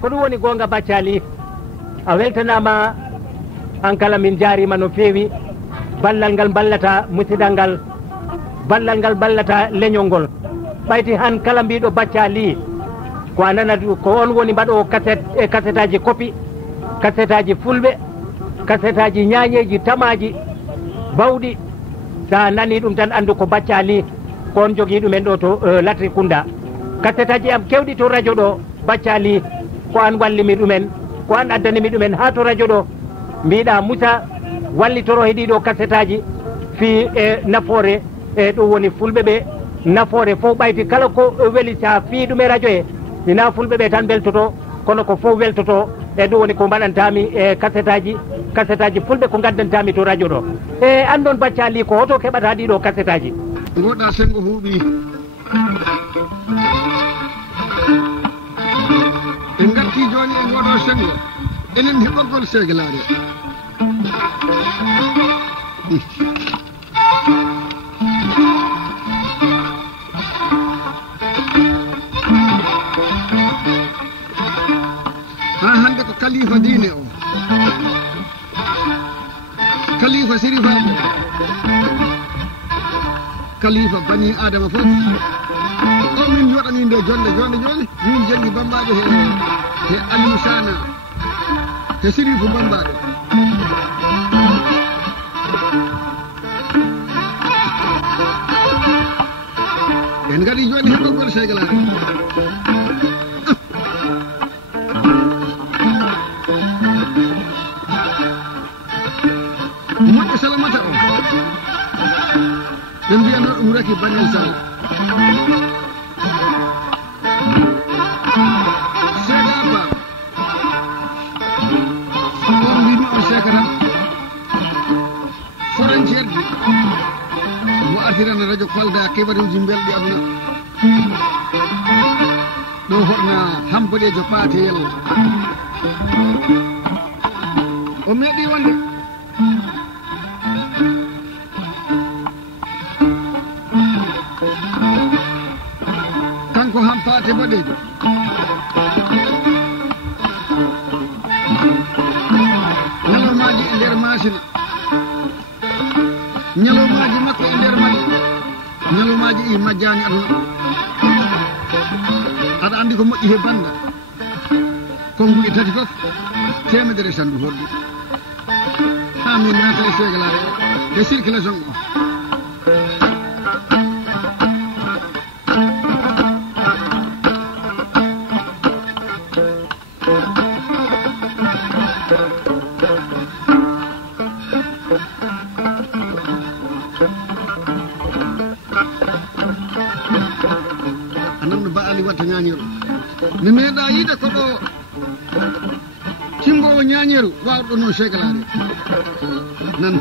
ko ɗum woni gonga baccali a weltanama an kala min jarima no feewi ballal ngal ballata musidal ngal ballal ngal ballata leñol ngol ɓayti han kala mbiɗo baccali ko a nanat ko on woni mbaɗo cassette e cassette aji copie cassette aji fulɓe cassette aji ñañeji tamaji bawɗi sa nani ɗum tan andu ko baccali ko on jogui ɗumen ɗo to Latri Kunda cassette aji am kewɗi to radio ɗo baccali ko an wallimi ɗumen ko an addanimi ɗumen ha to radio ɗo mbiɗa Moussa wallitoro he ɗiɗo cassette aji fi e nafoore e ɗum woni fulɓe ɓe nafoore fof ɓayti kala ko weeli sa fi ɗum e radio e ina fulɓe ɓe tan beltoto kono ko fof weltoto e ɗum woni ko mbaɗantami e cassette aji fulɓe ko gaddantami to radio ɗo e an ɗon baccali ko hoto keɓata ɗiɗo cassette aji goɗɗa sengo huuɓi en garti joni en woɗo sengo enen heɓorgol seglare ha hande ko kalifa diine o kalifa sirifaɓe kalifa bani adama fof o min joɗani nde jonde joni min jengi bambaɗo he Aliou Sana he sirifu bambaɗo en gaɗi joni heɓogol seglare moƴƴo salamata o ɓe mbiyano ɗum raki Banel Sall seeda ba on mbimi on sekata frontiére ji mo artirana radio Kolda keɓaruji belɗi aduna ɗo hoɗna hamboɗejo paateyel o meeɗi wonde kanko hampate boɗejo ñalomaji e nder masina ñalomaji makko e nder mali ñalomaji i majjani aduna aɗa andi ko moƴƴi he banda konguɗi tati fof temedere sandu holɗi ha min nata e seglare e circulation o anamno Ba Ali watta ñañeru mi meeɗa yiide ko ɗo timbowo ñañeru wawɗo noon seglare nan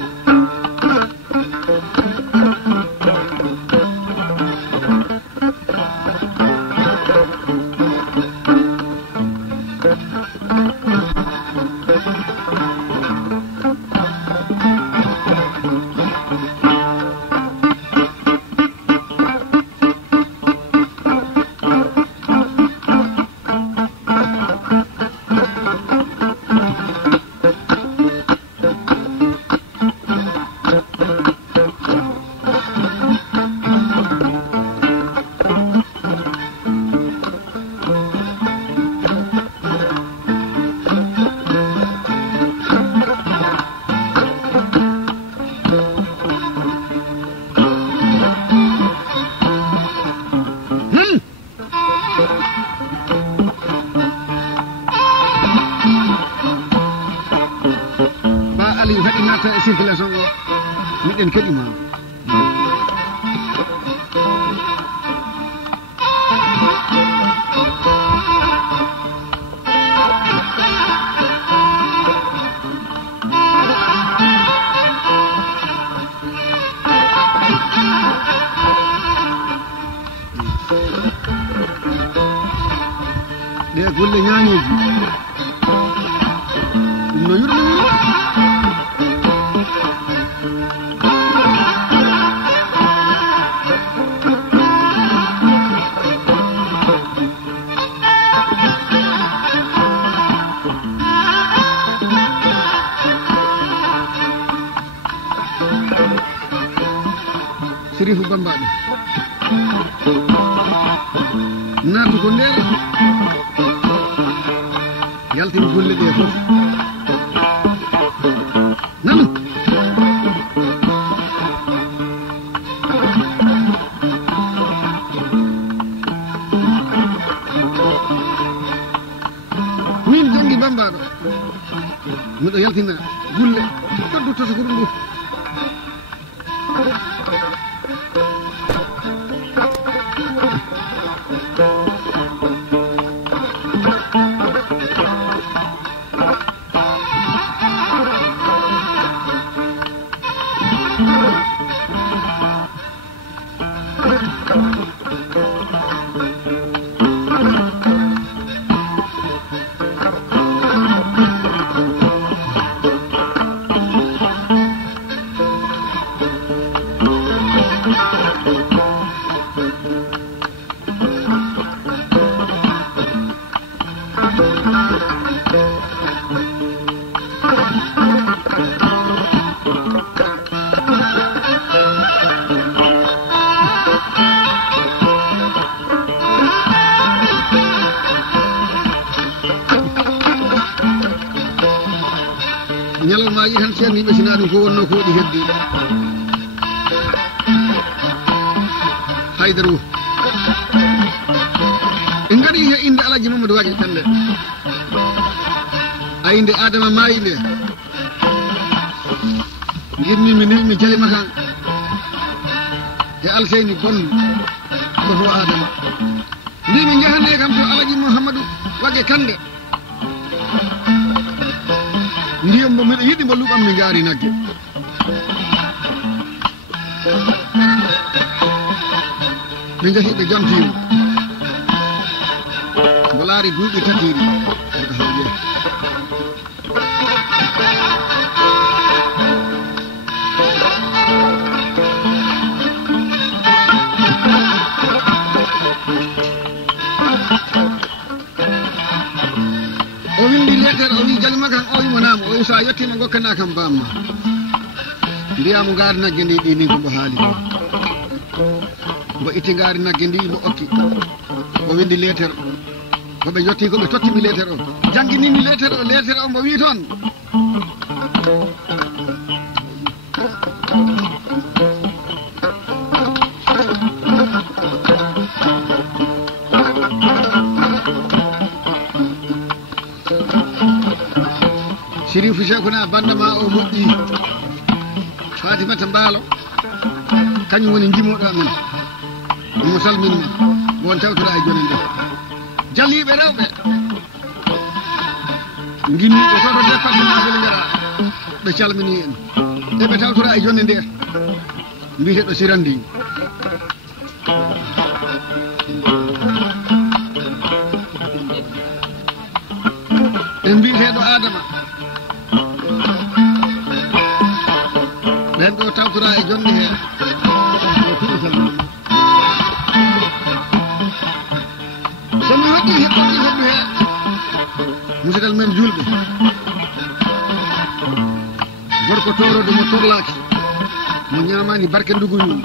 Aliou haɗi natta e circulation o miɗen keɗima ɗe golle ñañeji ɗum no yurmini Sirifu Bambaɗo naatu ko nder yaltin golle ɗe fof nanu min jangi Bambaɗo miɗo yaltina gulle faddu toso ko ɗum ɗo ñalawmaaji tan ceerni ɓesina ɗum ko wonno ko waɗi heddi haydara wo en ngari he inde Alaji Mamadou Wague Kande ayinde Adama maayi nde girnimi mi jalima kan e Alseyni bonnu ko to Adama mbimi jahande kam to Alaji Mouhamadou Wague Kande ndiyam mo miɗo yiɗi mballuɓam mi gaari nagge ɓe jahi ɓe jamtimo mbo laari duuɓi tatiri oɗo hawƴe o windi lettere o wi jalima kan o wimonama o wi sa yettima gokkana kam bamma mbiyamu gaari nagge ndi ɗi ni ko mbo haali mbo itti gaari nagge ndi mbo okki o windi lettere koɓe jotti koɓe tottimi lettere o jangguinimi lettere o mbo wi toon Sirifu Cheikhouna bandama o moƴƴi Fatimata Mbaalo kañum woni jimoɗo amen mo salmini men won tawtora e joni nde jalliɓe rewɓe guinniɓe toto département bele gara ɓe calmini en eɓe tawtora e joni nde mbiteɗo Sirandi en mbiteɗo Adama ɓen ɗo tawtora e jonde he o tuɗi salmini somi waɗɗi heɓɓoɗi hoɓɓe he musidal men julɓe gorko torodo mo torlaki mo ñamani barke nduguñum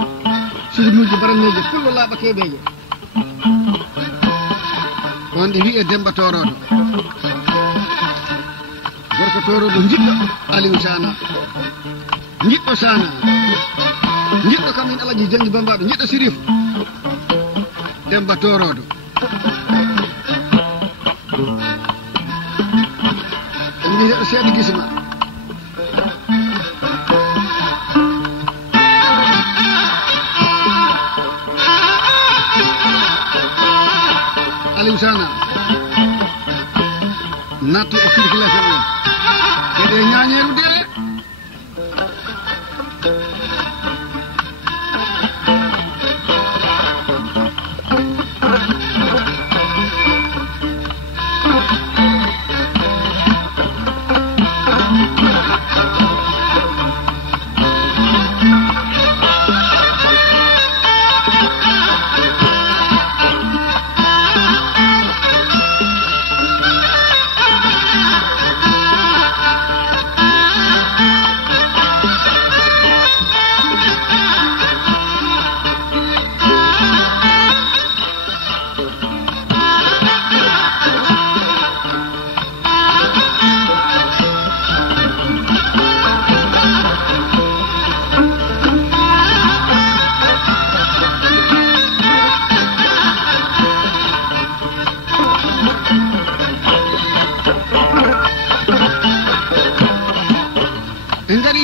sirnuji baraneje fullo laaɓa keɓeje on ɗe wiye Demba Torodo gorko torodo jiɗɗo Aliou Sana jiɗɗo Sana jiɗɗo kam min Alaji Jangi Bambaɗo jiɗɗo Sirifu Demba Torodo en mbiteɗo Seeɗo Gisma Aliou Sana nattu o circulation o eɗe ñañeru de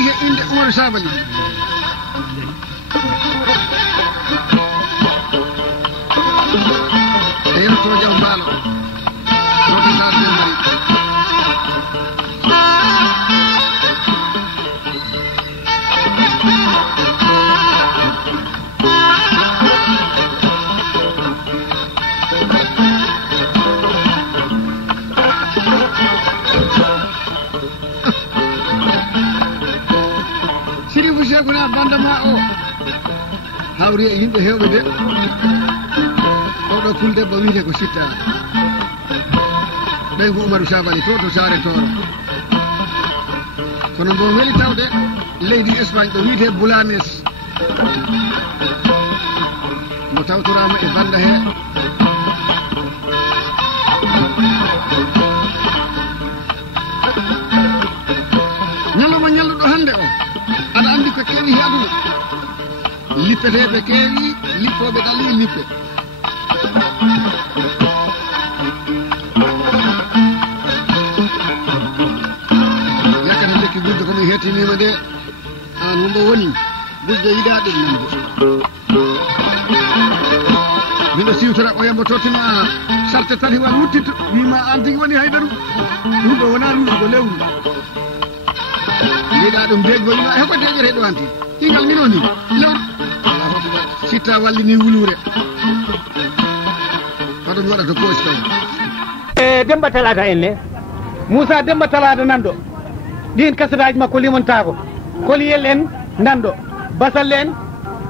wiye inde Umaru Sabali e to jaw baalo to sa de mari Sirifou Cheikhouna bandama o hawri e yimɓe hewɓe de oɗo kuldebbo wiyete ko sittala ɓen ko Umaru Sabali to saare Toro kono mbo weli tawde leydi Espagne ɗo wiyete Bulanes mo tawtorama e banda he ñalawma ñalluɗo hande o aɗa andi ko keewi he aduna lippeteɓe keewi lippoɓe dal yi lippe yakkata lekki gurde komi hettinima de an hombo woni gurde yiɗaɗe nande miɗo siwtora o yambo tottima sarte tati wan wuttito wima an tigui woni haydaru ɗum ɗo wona luuɗo lewru yiɗa ɗum deggo wima hoko deƴere ɗo anti ɗingal mino ni lewru sitta wallini wulure hoɗum waɗata poche tawi Demba Talata en ne Moussa Demba Talata nanɗo ɗin kasetaji makko limontako koliyel en nanɗo basal en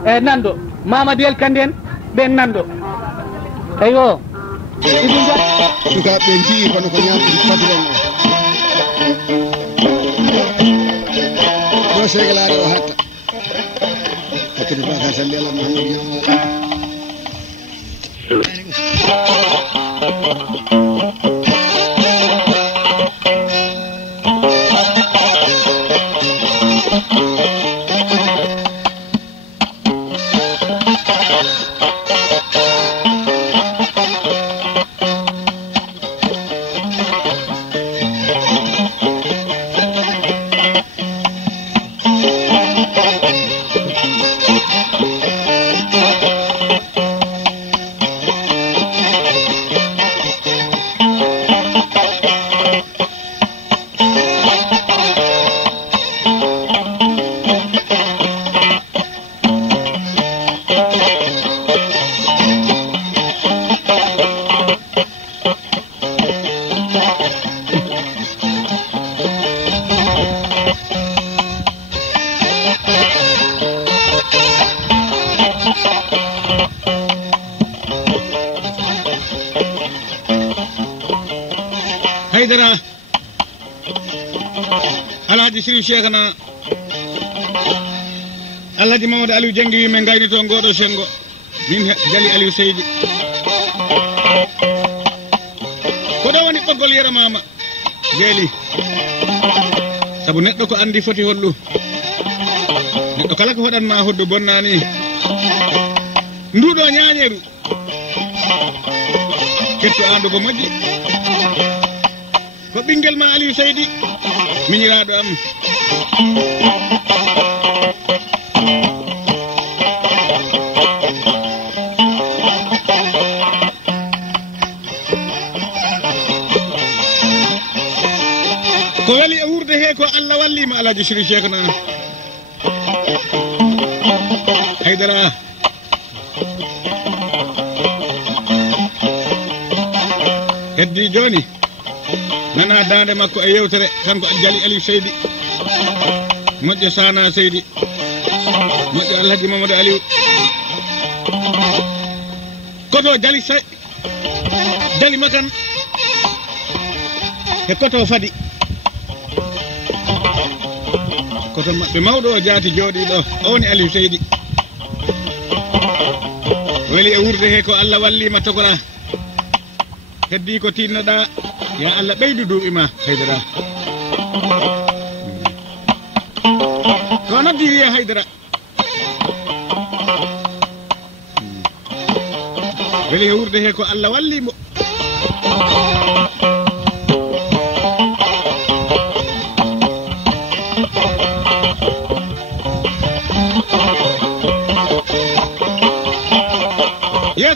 e nanɗo Mamadou El Kande en ɓen nanɗo eyo sukaɓe jii kono ko ñamɗi patron o ɗo segalare o hatta hakkude baka salli ala Mahamadou Haydara Alhaji Sirif Cheikhna Alhaji Mamadou Aliou Dieng wi men gayni to ngodo sengo min Jali Aliou Seydi ko do woni ɓoggol yere mama jeeli sabu neɗɗo ko andi foti hollu neɗɗo kala ko hoɗanma hoddu bonnani nduɗo ñañeru ketto andu ko moƴƴi ko ɓinguel ma Aliou Seydi miñiraɗo am ko weli e wurde he ko Allah wallima Alhaji Sirif Cheikhna Haydara heddi joni nana dande makko e yewtere kanko Jali Aliou Seydi moƴƴo Sana Seydi moƴƴo Alhaji Mamadou Aliou koto Jali Makan e koto Fadi koto maɓɓe mawɗo o jaati jooɗiɗo o woni Aliou Seydi weli e wurde he ko Allah wallima togora heddi ko tinnoɗa ya Allah ɓeydu duuɓi ma Haydara ko noddi wiye Haydara weli e wurde he ko Allah wallimo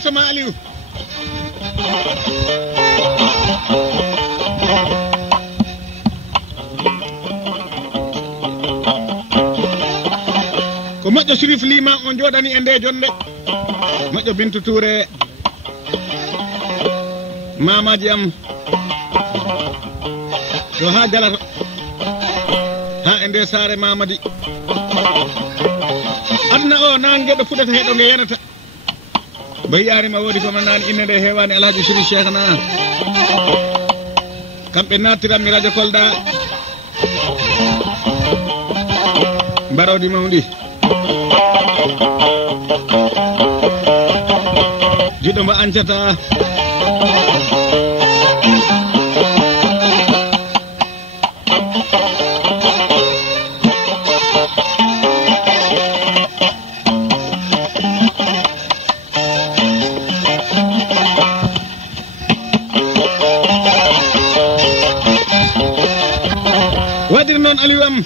yeeso ma Aliou ko moƴƴo Sirif Lima on jooɗani e nde jonde moƴƴo Bintu Touré mamaji am to ha Jalato ha e nde saare Mamadi aduna o nangueɗo fuɗata heɗo nge yanata bayi yarima woodi ko man nani inde nde hewani Alhaji Sirif Cheikhna kamɓe nattiranmi radio Kolda mbarodi mawdi jiɗo mbo ancata wadir noon Aliou am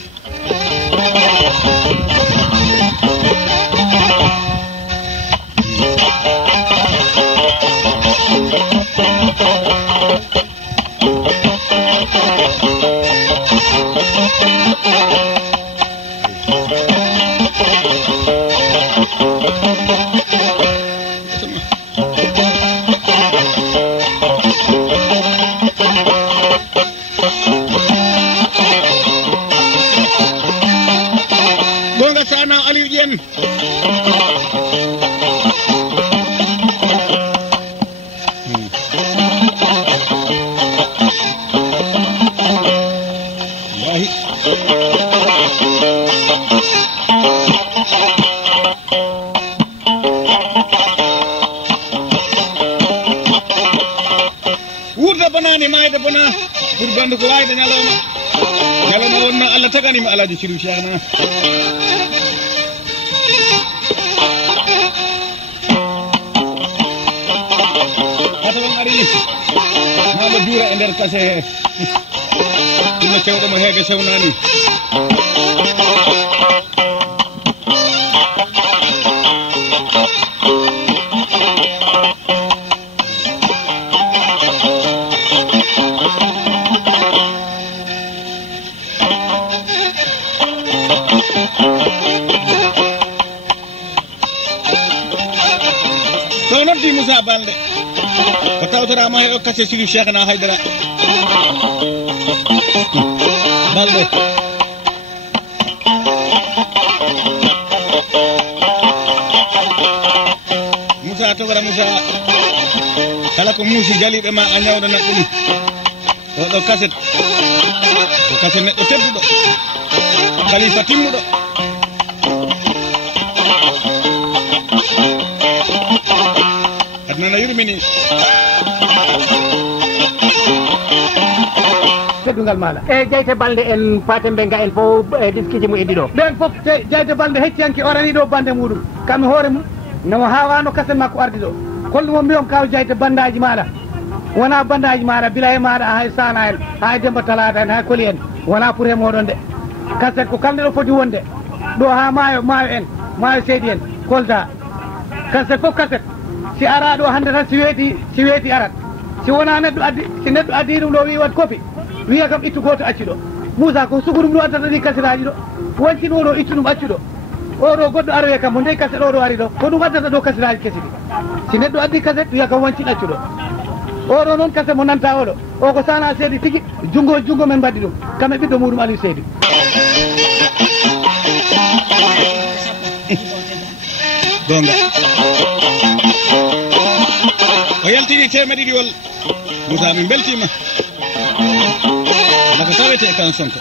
gonga sana Aliou Dieng wuurda banani mayda bana pour bandu ko wayda ñalawma wonno Allah taganima Alhaji Sirif Cheikhna hatawon ari maɗo duura e nder kase he ɗumno cewɗomo heege sewnani to noddi Moussa Balde ko tawtorama he o kase Sirif Cheikhna Haydara Balde Moussa togora Moussa kala ko muusi jaliɓe ma a ñawdana ɗum oɗo kaset ko kaset neɗɗo tedduɗo khalifa timmuɗo adnana yurmini teddungal mala e Jeyte Balde en Paté Mbenga en fof diskiji mu eddi ɗo ɓen fof Jeyte Balde hecciyanke orani ɗo bande muɗum kamɓe hoore mum no hawano kaset makko ardi ɗo kolɗumo mbiyom kaw Jeyte bandaji maɗa wona bandaji maɗa bila e maɗa hay sana en hay Demba Talata en hay Koli en wona pour e moɗon de kaset ko kamɓe ɗo foti wonde ɗo ha maayo en maayo Seydi en Kolda kaset fof kaset si ara ɗo hande tan si weeti arat si wona neɗɗo addi si neɗɗo addi ɗum ɗo wi wat kopi wiya kam ittu goto acci ɗo Moussa ko sugurum ɗo addata ɗi kasetaji ɗo wancin oɗo ittu ɗum accu ɗo oɗo goɗɗo aroye kam mo ndeyi kaset oɗo ari ɗo ko ɗum addata ɗo kasetaji kesi ɗi si neɗɗo addi kaset wiya kam wancin accu ɗo oɗo noon kaset mo nanta oɗo o ko sana Seydi tigui jungo men mbaɗɗi ɗum kamɓe ɓiɗɗo muɗum Aliou Seydi gonga o yaltini temeɗe ɗiɗiwol Moussa min beltima nako tawete kan Sonko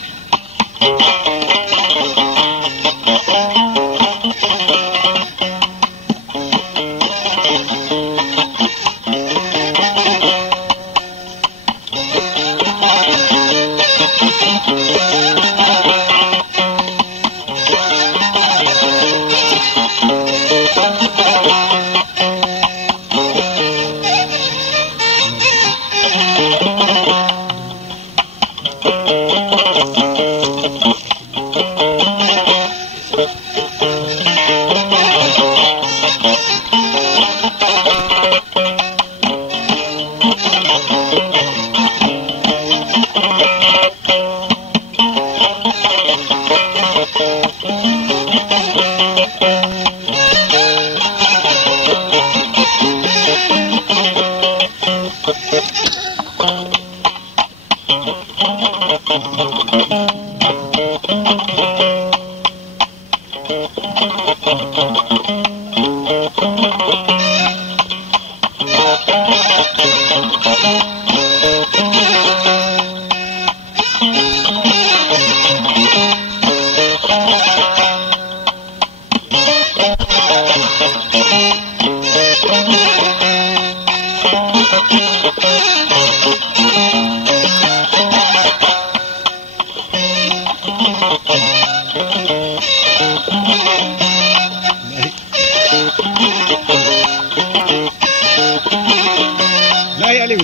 لا يا علي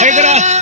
حيدرة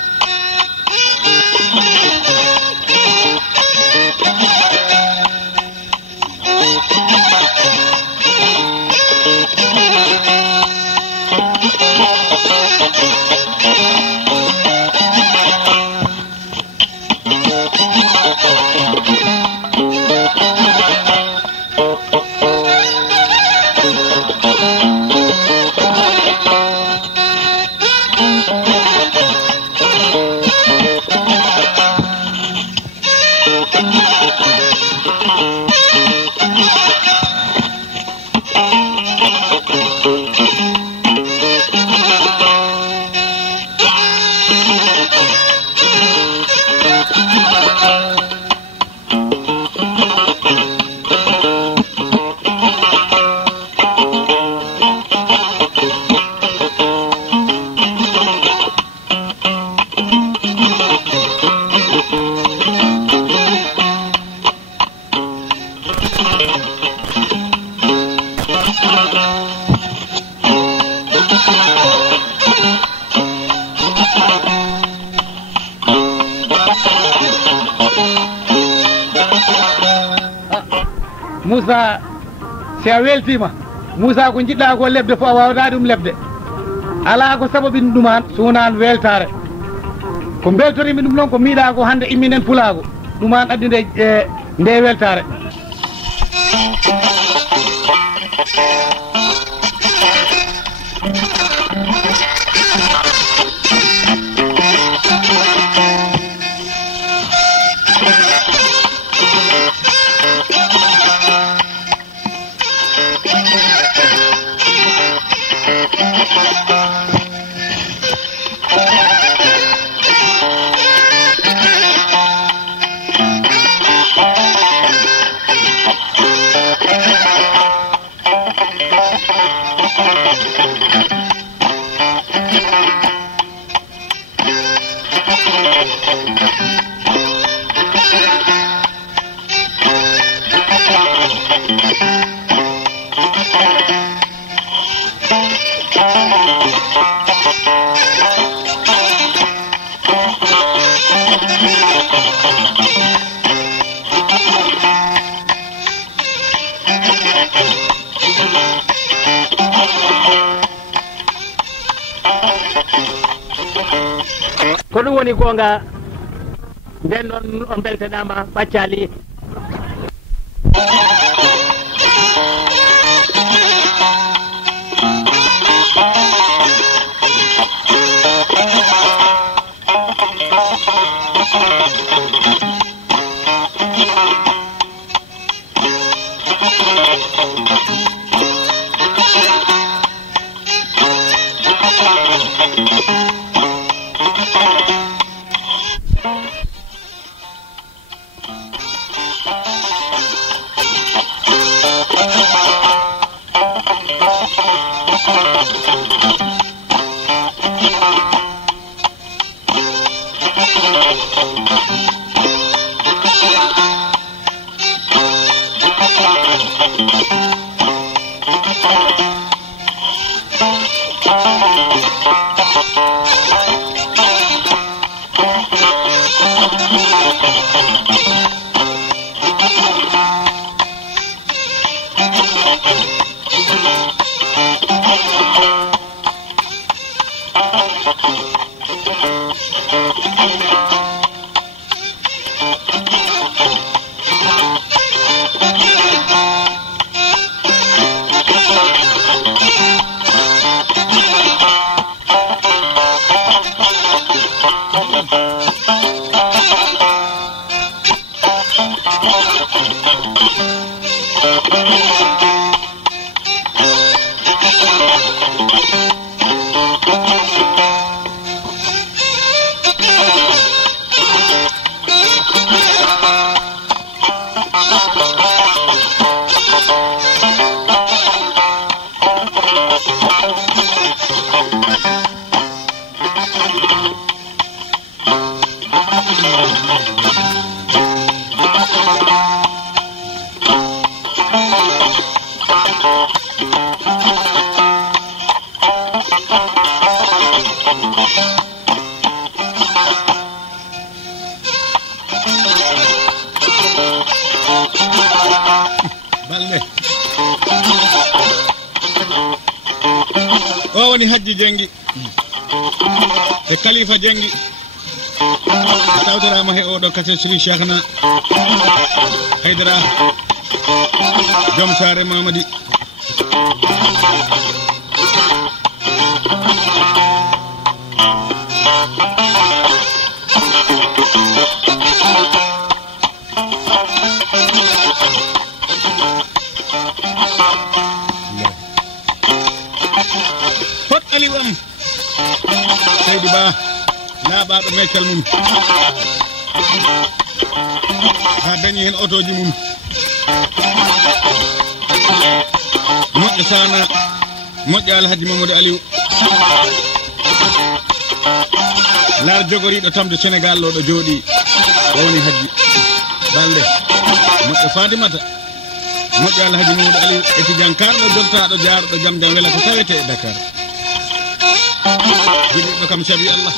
Moussa si a weltima Moussa ko jiɗɗa ko lebde fof a wawata ɗum lebde ala ko sababini ɗuman sunan weltare ko beltorimi ɗum noon ko miiɗa ko hande imminen pulago ɗuman addi nde weltare ko ɗum woni gonga nden noon on beltanama Bathily balde o woni Hajji Jengi e Khalifa Jengi tawtorama he oɗo kase Sri Cheikhna Haydara joom sare Mamadi fot Aliou am Seydi Ba laaɓaɗo meccal mum ha dañi hen otoji mum moƴƴo sana moƴƴo Alhaji Mamadou Aliou laar jogoriɗo tamde Sénégal ɗo ɗo jooɗi o woni Hajji balde moƴƴo Fatimata moƴƴo Alhaji Mamadou Aliou étudiant karɗo doltaɗo jaaruɗo jam jam wela ko tawete e Dakar jiɗiɗo kam sabi Allah